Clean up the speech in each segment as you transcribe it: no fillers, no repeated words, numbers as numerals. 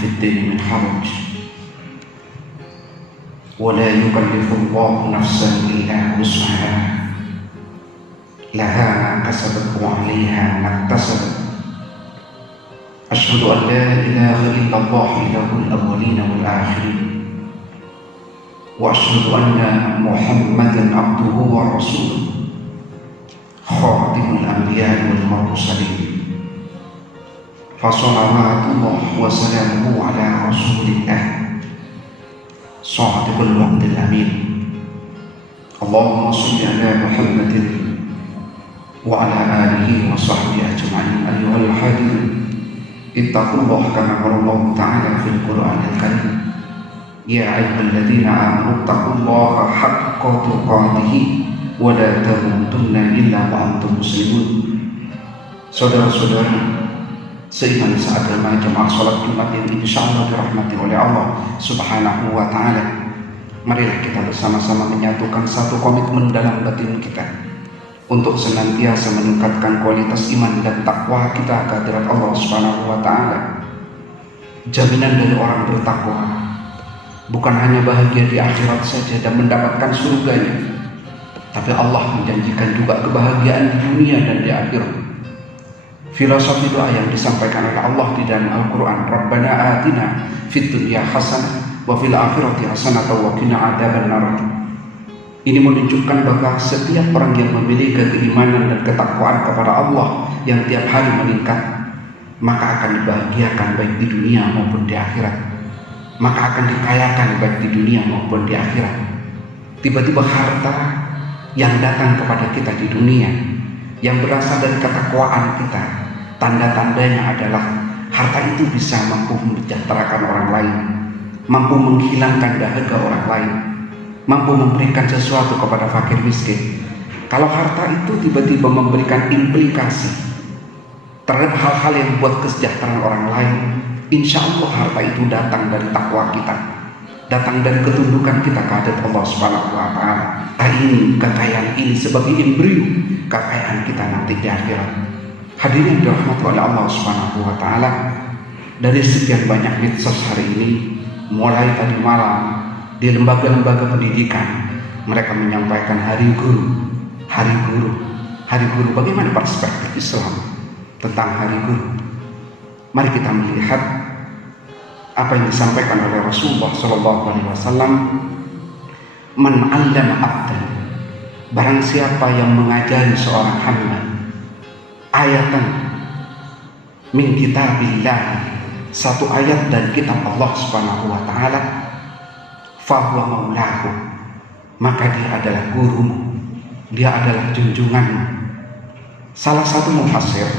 في الدين من حرج ولا يكلف الله نفسا إلا وسعها لها ما كسبت وعليها ما اكتسبت أشهد أن لا إله إلا الله إله الأولين والآخرين وأشهد أن محمدا عبده ورسوله خاتم الأنبياء والمرسلين فصلوات الله وسلامه على رسول الله صادق الوعد الأمين اللهم صل على محمد وعلى آله وصحبه أجمعين أيها الحاضرون اتقوا الله كما قال الله تعالى في القرآن الكريم يا أيها الذين آمنوا اتقوا الله حق تقاته ولا تموتن إلا وأنتم مسلمون. Saudara-saudara seiman seagama jemaah salat Jumat yang insyaallah dirahmati oleh Allah Subhanahu wa taala, marilah kita bersama-sama menyatukan satu komitmen dalam batin kita untuk senantiasa meningkatkan kualitas iman dan takwa kita ke hadirat Allah Subhanahu wa taala. Jaminan dari orang bertakwa bukan hanya bahagia di akhirat saja dan mendapatkan surganya, tapi Allah menjanjikan juga kebahagiaan di dunia dan di akhirat. Filosofi doa yang disampaikan oleh Allah di dalam Al-Quran, Rabbana atina fid dunya hasanah wa fil akhirati hasanah wa qina adzabannar. Ini menunjukkan bahwa setiap orang yang memiliki keimanan dan ketakwaan kepada Allah yang tiap hari meningkat, maka akan dibahagiakan baik di dunia maupun di akhirat. Maka akan dikayakan baik di dunia maupun di akhirat. Tiba-tiba harta yang datang kepada kita di dunia yang berasal dari ketakwaan kita, tanda-tandanya adalah harta itu bisa mampu mensejahterakan orang lain, mampu menghilangkan dahaga orang lain, mampu memberikan sesuatu kepada fakir miskin. Kalau harta itu tiba-tiba memberikan implikasi terhadap hal-hal yang buat kesejahteraan orang lain, insya Allah harta itu datang dari takwa kita, datang dari ketundukan kita kepada Allah Subhanahu wa taala. Ini kekayaan ini sebagai embrio kekayaan kita nanti di akhirat. Hadirin dirahmati oleh Allah Subhanahu wa taala, dari sekian banyak medsos hari ini, mulai tadi malam di lembaga-lembaga pendidikan mereka menyampaikan hari guru. Bagaimana perspektif Islam tentang hari guru? Mari kita melihat apa yang disampaikan oleh Rasulullah SAW. Man 'allama 'abdan, barang siapa yang mengajari seorang hamba ayatan min kitabillah, satu ayat dari kitab Allah Subhanahu wa taala, fahuwa maulahu, maka dia adalah gurumu, dia adalah junjunganmu. Salah satu mufassir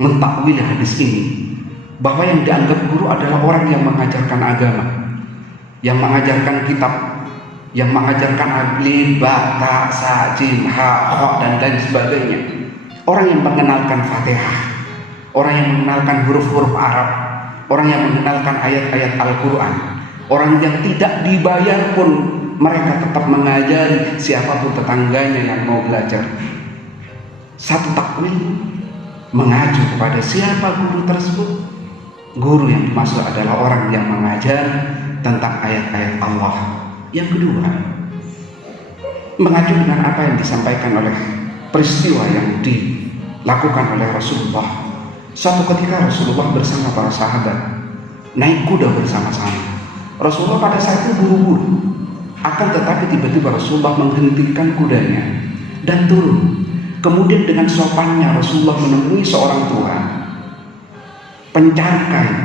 mentakwil hadis ini bahwa yang dianggap guru adalah orang yang mengajarkan agama, yang mengajarkan kitab, yang mengajarkan alif, ba, ta, sa, jim, ha, kha dan lain sebagainya. Orang yang mengenalkan Fatihah, orang yang mengenalkan huruf-huruf Arab, orang yang mengenalkan ayat-ayat Al-Quran, orang yang tidak dibayar pun mereka tetap mengajari siapapun tetangganya yang mau belajar. Satu takwil mengacu kepada siapa guru tersebut. Guru yang dimaksud adalah orang yang mengajar tentang ayat-ayat Allah. Yang kedua, mengacu dengan apa yang disampaikan oleh peristiwa yang dilakukan oleh Rasulullah. Suatu ketika Rasulullah bersama para sahabat naik kuda bersama-sama. Rasulullah pada saat itu buru-buru, akan tetapi tiba-tiba Rasulullah menghentikan kudanya dan turun. Kemudian dengan sopannya Rasulullah menemui seorang tua pencari kayu,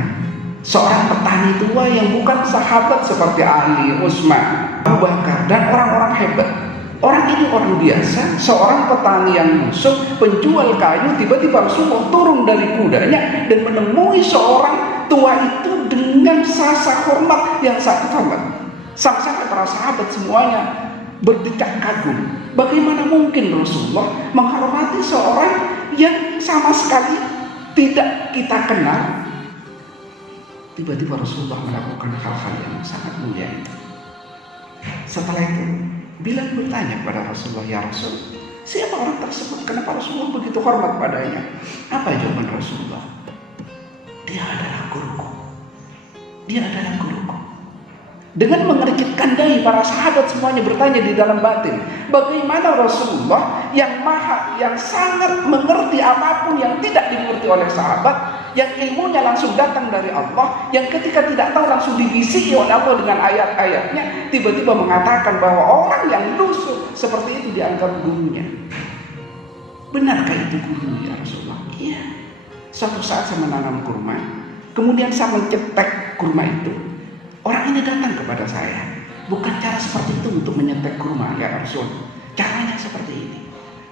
seorang petani tua yang bukan sahabat seperti Ali, Utsman, Abu Bakar dan orang-orang hebat. Orang ini orang biasa, seorang petani yang busuk, penjual kayu. Tiba-tiba Rasulullah turun dari kudanya dan menemui seorang tua itu dengan rasa hormat yang sangat amat. Sampai para sahabat semuanya berdecak kagum. Bagaimana mungkin Rasulullah menghormati seorang yang sama sekali tidak kita kenal? Tiba-tiba Rasulullah melakukan hal-hal yang sangat mulia. Setelah itu Bilal bertanya kepada Rasulullah, ya Rasul, siapa orang tersebut? Kenapa Rasulullah begitu hormat padanya? Apa jawaban Rasulullah? Dia adalah guruku. Dia adalah guruku. Dengan mengercitkan dahi, para sahabat semuanya bertanya di dalam batin, bagaimana Rasulullah yang sangat mengerti apapun yang tidak dimengerti oleh sahabat, yang ilmunya langsung datang dari Allah, yang ketika tidak tahu langsung dibisiki oleh Allah dengan ayat-ayatnya, tiba-tiba mengatakan bahwa orang yang lusuh seperti itu dianggap gurunya. Benarkah itu guru ya Rasulullah? Iya. Suatu saat saya menanam kurma, kemudian saya mencetek kurma itu. Orang ini datang kepada saya, bukan cara seperti itu untuk menyetek kurma ya Rasul. Caranya seperti ini.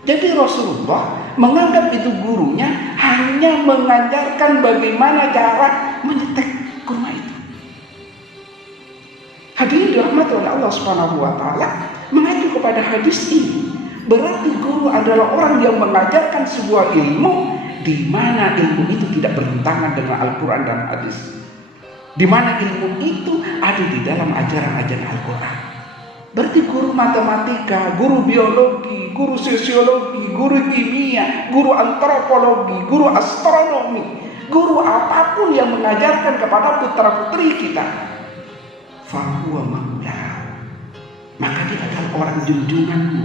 Jadi Rasulullah menganggap itu gurunya, hanya mengajarkan bagaimana cara menyetek kurma itu. Hadirin dirahmati oleh Allah Subhanahu wa taala, mengacu kepada hadis ini, berarti guru adalah orang yang mengajarkan sebuah ilmu di mana ilmu itu tidak bertentangan dengan Al-Qur'an dan hadis. Di mana ilmu itu ada di dalam ajaran-ajaran Al-Quran. Berarti guru matematika, guru biologi, guru sosiologi, guru kimia, guru antropologi, guru astronomi, guru apapun yang mengajarkan kepada putra-putri kita, fahuwa maula, maka dia adalah orang junjunganmu.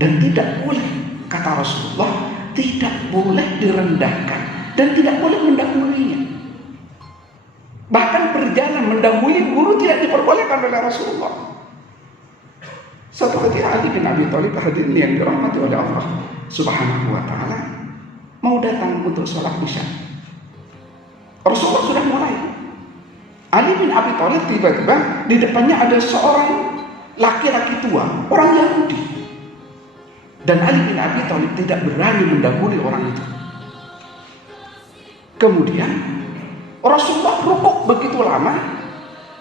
Dan tidak boleh, kata Rasulullah, tidak boleh direndahkan dan tidak boleh mendahulinya. Bahkan berjalan mendahului guru tidak diperbolehkan oleh Rasulullah. Suatu ketika Ali bin Abi Thalib, hadirin yang dirahmati oleh Allah Subhanahu wa taala, mau datang untuk sholat isya. Rasulullah sudah mulai. Ali bin Abi Thalib tiba-tiba di depannya ada seorang laki-laki tua, orang Yahudi. Dan Ali bin Abi Thalib tidak berani mendahului orang itu. Kemudian Rasulullah rukuk begitu lama.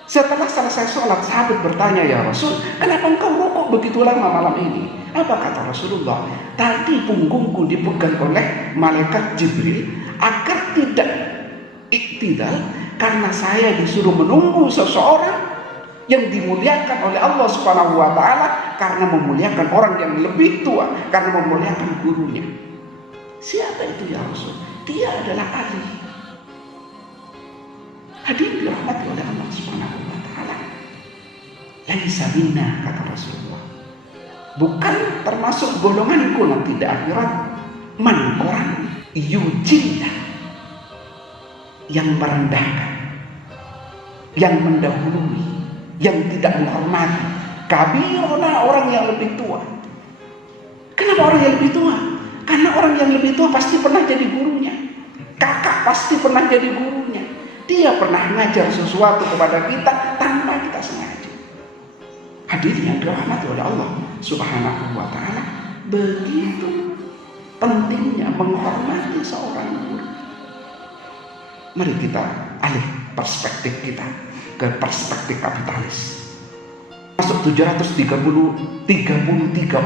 Setelah selesai sholat, sahabat bertanya, ya Rasul, kenapa engkau rukuk begitu lama malam ini? Apa kata Rasulullah? Tadi punggungku dipegang oleh malaikat Jibril agar tidak iktidal, karena saya disuruh menunggu seseorang yang dimuliakan oleh Allah Subhanahu wa taala, karena memuliakan orang yang lebih tua, karena memuliakan gurunya. Siapa itu ya Rasul? Dia adalah Ali. Hadirin dirahmati oleh Allah Subhanahu wa taala. Laisa minna, kata Rasulullah. Bukan termasuk golonganku nanti di akhirat. Man orang yujillah, yang merendahkan, yang mendahului, yang tidak menghormati. Kabirona, orang yang lebih tua. Kenapa orang yang lebih tua? Karena orang yang lebih tua pasti pernah jadi gurunya. Kakak pasti pernah jadi gurunya. Dia pernah ngajar sesuatu kepada kita tanpa kita sengaja. Hadirin yang dirahmati oleh Allah Subhanahu wa taala, begitu pentingnya menghormati seorang guru. Mari kita alih perspektif kita ke perspektif kapitalis. Masuk 733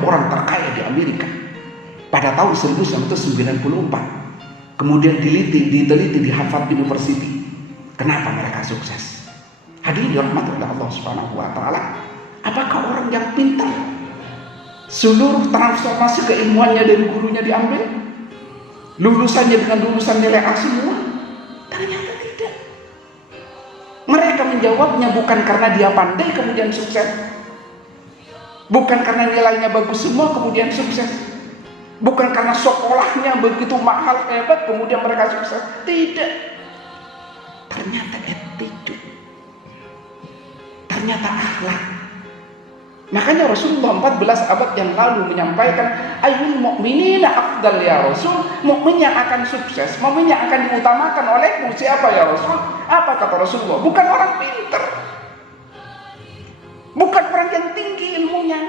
orang terkaya di Amerika pada tahun 1994. Kemudian diteliti di Harvard University. Kenapa mereka sukses? Hadirin dirahmati oleh Allah Subhanahu wa taala, apakah orang yang pintar seluruh transformasi keilmuannya dari gurunya diambil? Lulusannya dengan lulusan nilai A semua? Ternyata tidak. Mereka menjawabnya bukan karena dia pandai kemudian sukses, bukan karena nilainya bagus semua kemudian sukses, bukan karena sekolahnya begitu mahal hebat kemudian mereka sukses. Tidak. Ternyata attitude, ternyata akhlak. Makanya Rasulullah 14 abad yang lalu menyampaikan, ayyul mu'minina afdal ya Rasul, mukmin yang akan sukses, mukmin yang akan diutamakan olehmu siapa ya Rasul? Apa kata Rasulullah? Bukan orang pintar, bukan orang yang tinggi ilmunya,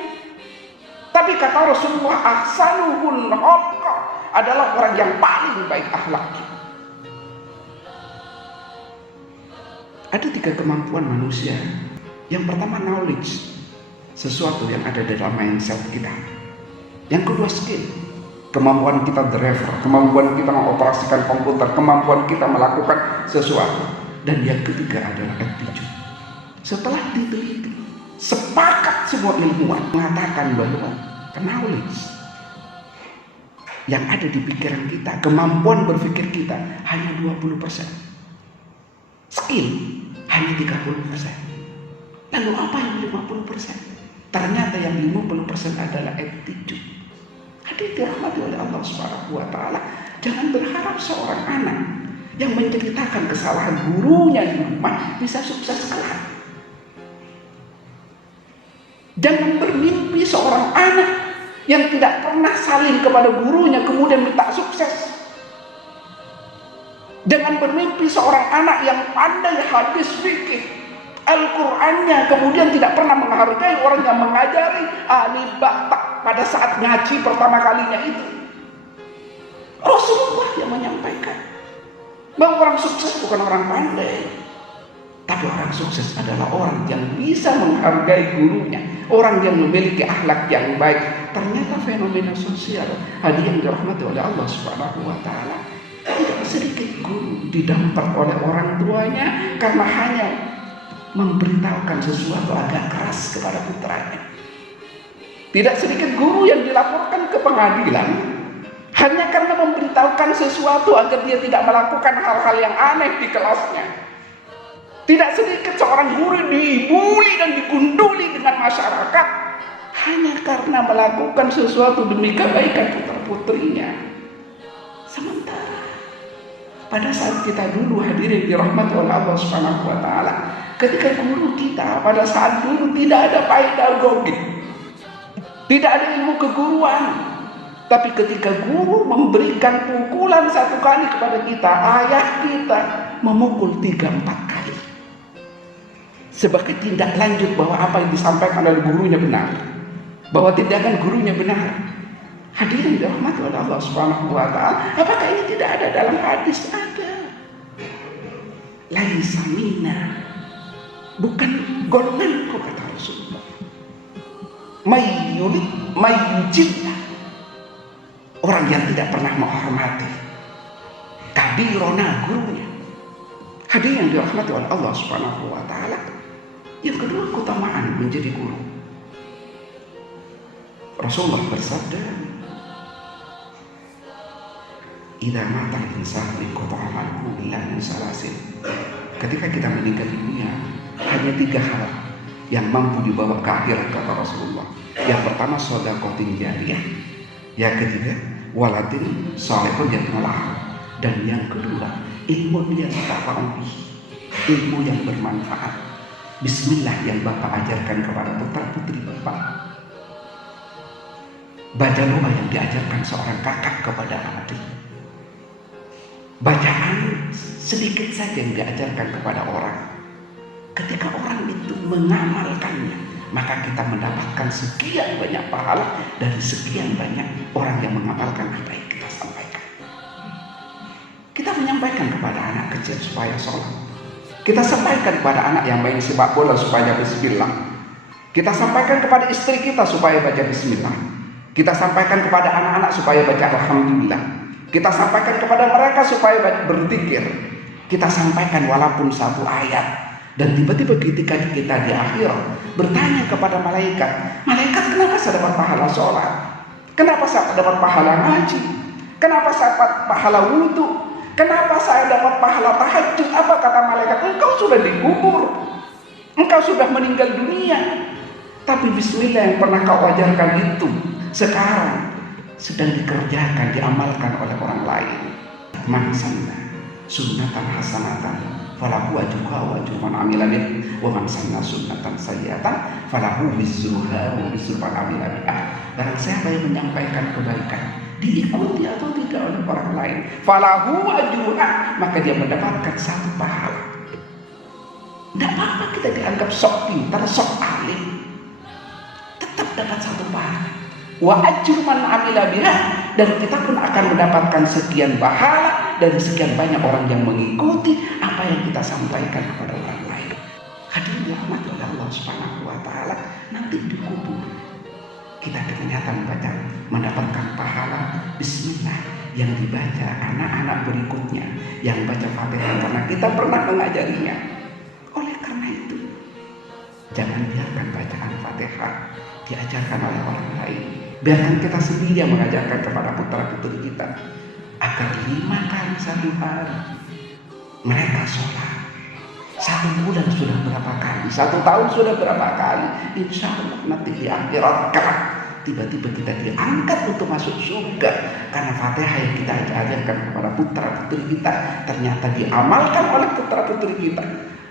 tapi kata Rasulullah, ahsanuhun khuluqa, adalah orang yang paling baik akhlaknya. Ada 3 kemampuan manusia. Yang pertama knowledge, sesuatu yang ada dalam mindset kita. Yang kedua skill, kemampuan kita driver, kemampuan kita mengoperasikan komputer, kemampuan kita melakukan sesuatu. Dan yang ketiga adalah attitude. Setelah diteliti, sepakat semua ilmuwan mengatakan bahwa knowledge yang ada di pikiran kita, kemampuan berpikir kita hanya 20%. Skill hanya 30%. Lalu apa yang 50%? Ternyata yang 50% adalah attitude. Hadirin dirahmati oleh Allah Subhanahu wa taala, jangan berharap seorang anak yang menceritakan kesalahan gurunya di rumah bisa sukses kelak. Jangan bermimpi seorang anak yang tidak pernah saling kepada gurunya kemudian minta sukses. Jangan bermimpi seorang anak yang pandai hadis fikih Al-Qur'annya kemudian tidak pernah menghargai orang yang mengajari alif ba ta pada saat ngaji pertama kalinya itu. Rasulullah yang menyampaikan bahwa orang sukses bukan orang pandai, tapi orang sukses adalah orang yang bisa menghargai gurunya, orang yang memiliki akhlak yang baik. Ternyata fenomena sosial hadirin dirahmati oleh Allah Subhanahu wa taala, tidak sedikit guru didampar oleh orang tuanya karena hanya memberitahukan sesuatu agak keras kepada putranya. Tidak sedikit guru yang dilaporkan ke pengadilan hanya karena memberitahukan sesuatu agar dia tidak melakukan hal-hal yang aneh di kelasnya. Tidak sedikit seorang guru dibuli dan digunduli dengan masyarakat hanya karena melakukan sesuatu demi kebaikan putra-putrinya. Sementara pada saat kita dulu hadirin dirahmati oleh Allah Subhanahu wa taala, ketika guru kita pada saat dulu tidak ada pedagogi, tidak ada ilmu keguruan, tapi ketika guru memberikan pukulan 1 kali kepada kita, ayah kita memukul 3-4 kali sebagai tindak lanjut bahwa apa yang disampaikan oleh gurunya benar, bahwa tindakan gurunya benar. Hadirin dirahmati oleh Allah Subhanahu wa taala, apakah ini tidak ada dalam hadis? Ada. Laisa minna, bukan golonganku kata Rasulullah. Mayyujibna, orang yang tidak pernah menghormati kabirona gurunya. Hadirin yang dirahmati oleh Allah Subhanahu wa taala. Yang kedua, keutamaan menjadi guru. Rasulullah bersabda, "Idza mata al-insanu inqata'a 'amaluhu illa min salasin." Ketika kita meninggal dunia, hanya 3 hal yang mampu dibawa ke akhirat kata Rasulullah. Yang pertama, shadaqatin jariyah. Yang ketiga, waladin salihun yatluha. Dan yang kedua, ilmu yang tafa'u, ilmu yang bermanfaat. Bismillah yang Bapak ajarkan kepada putra-putri Bapak. Baca doa yang diajarkan seorang kakak kepada adik. Bacaan sedikit saja yang diajarkan kepada orang. Ketika orang itu mengamalkannya, maka kita mendapatkan sekian banyak pahala dari sekian banyak orang yang mengamalkan apa yang kita sampaikan. Kita menyampaikan kepada anak kecil supaya sholat. Kita sampaikan kepada anak yang main sepak bola supaya bismillah. Kita sampaikan kepada istri kita supaya baca bismillah. Kita sampaikan kepada anak-anak supaya baca alhamdulillah. Kita sampaikan kepada mereka supaya berzikir. Kita sampaikan walaupun 1 ayat. Dan tiba-tiba ketika kita di akhir bertanya kepada malaikat, malaikat, kenapa saya dapat pahala sholat? Kenapa saya dapat pahala ngaji? Kenapa saya dapat pahala wudhu? Kenapa saya dapat pahala tahajud? Apa kata malaikat? Engkau sudah dikubur, engkau sudah meninggal dunia, tapi bismillah yang pernah kau ajarkan itu sekarang sedang dikerjakan, diamalkan oleh orang lain. Man sanna sunnatan hasanatan falahu ajruha wa ajru man amila biha wa man sanna sunnatan sayyi'atan falahu wizruha wa wizru man amila biha. Barang siapa yang menyampaikan kebaikan diikuti atau tidak oleh orang lain, falahu ajruha, maka dia mendapatkan 1 pahala. Tidak apa-apa kita dianggap sok pintar, sok alim, tetap dapat 1 pahala. Wa ajru man amila biha, dan kita pun akan mendapatkan sekian pahala dari sekian banyak orang yang mengikuti apa yang kita sampaikan kepada orang lain. Hadirin dirahmati oleh Allah Subhanahu wa taala, nanti dikubur kita ternyata mendapatkan pahala bismillah yang dibaca anak-anak berikutnya yang baca Fatihah karena kita pernah mengajarinya. Oleh karena itu, jangan biarkan bacaan Fatihah diajarkan oleh orang lain. Biarkan kita sendiri yang mengajarkan kepada putra-putri kita agar 5 kali 1 hari mereka sholat 1 bulan sudah berapa kali, 1 tahun sudah berapa kali. Insya Allah nanti di akhirat kelak tiba-tiba kita diangkat untuk masuk surga karena Fatihah yang kita ajarkan kepada putra putri kita ternyata diamalkan oleh putra putri kita,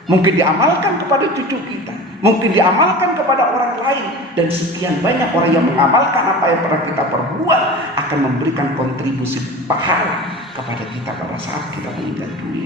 mungkin diamalkan kepada cucu kita, mungkin diamalkan kepada orang lain, dan sekian banyak orang yang mengamalkan apa yang pernah kita perbuat akan memberikan kontribusi pahala kepada kita pada saat kita meninggal dunia.